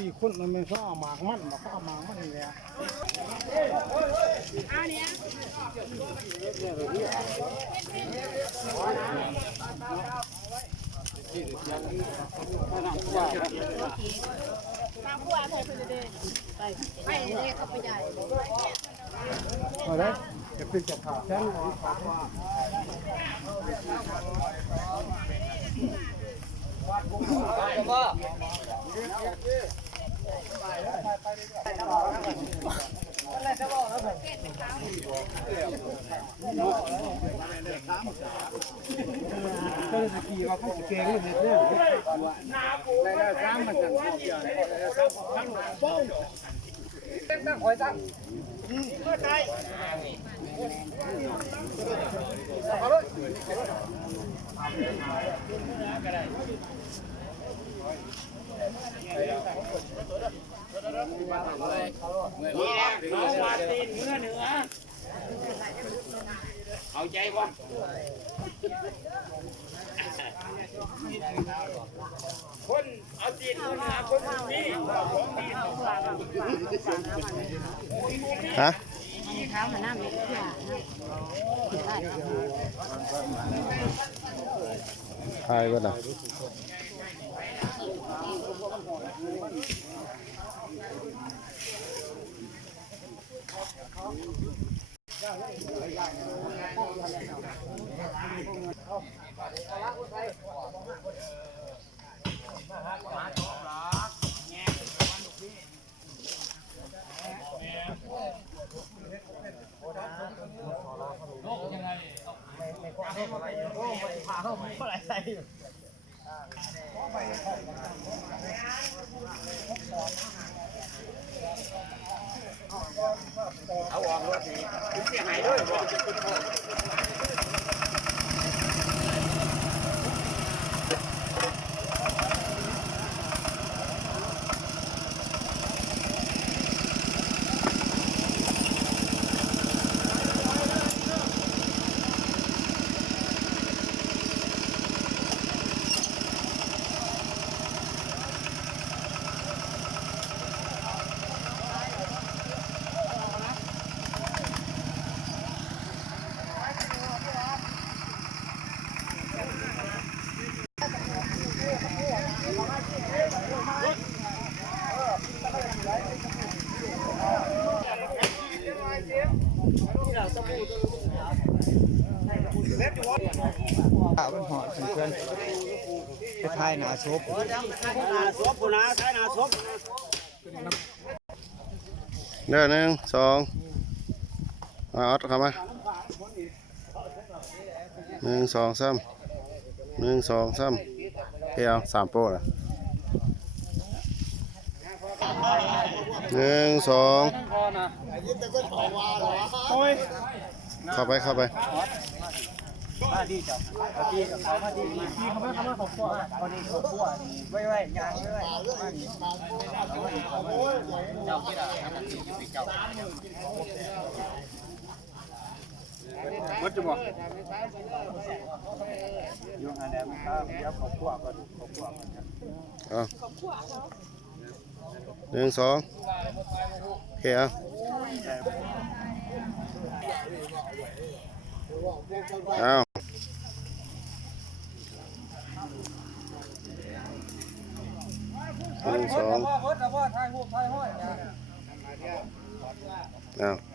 ดีคนมันไม่ชอบหมากมันมาข้าวหมากมันนี่แหละอะไรจะเป็นจับขาแค่ไหนก็เลยกี่ว่าเขาเก่งเลยเนี่ยได้สามมันสั่งตั้งหอยตั้งก็ได้เอาเลยเอาวาตีนเนื้อเอาใจวะคนเอาตีนเนื้อคนนี้ของดีฮะเท้ามันน้ำเล็กกว่าทายว่าน่ะเอาออกรถนี้เสียหายด้วยบ่เป็นหอดเพื่อนไปทายหนาซบนาซบนะใช้นาซบเด้อหนึ่งสองมาออดเข้ามาหนึ่งสองสามหนึ่งสองสามเพียงสามโป้ละหนึ่งสองเข้าไปมาดีจ้ะดีกับเขามาดีดีเขามาขอบคุณพอดีขอบคุณไว้ยางไว้เจ้าคิดอะไรมันดีอยู่เจ้าวัดจะบอกยุ่งอะไรไม่ทราบยับขอบคุณกันหนึ่งสองเพียงเอาหนึ่งสองเอา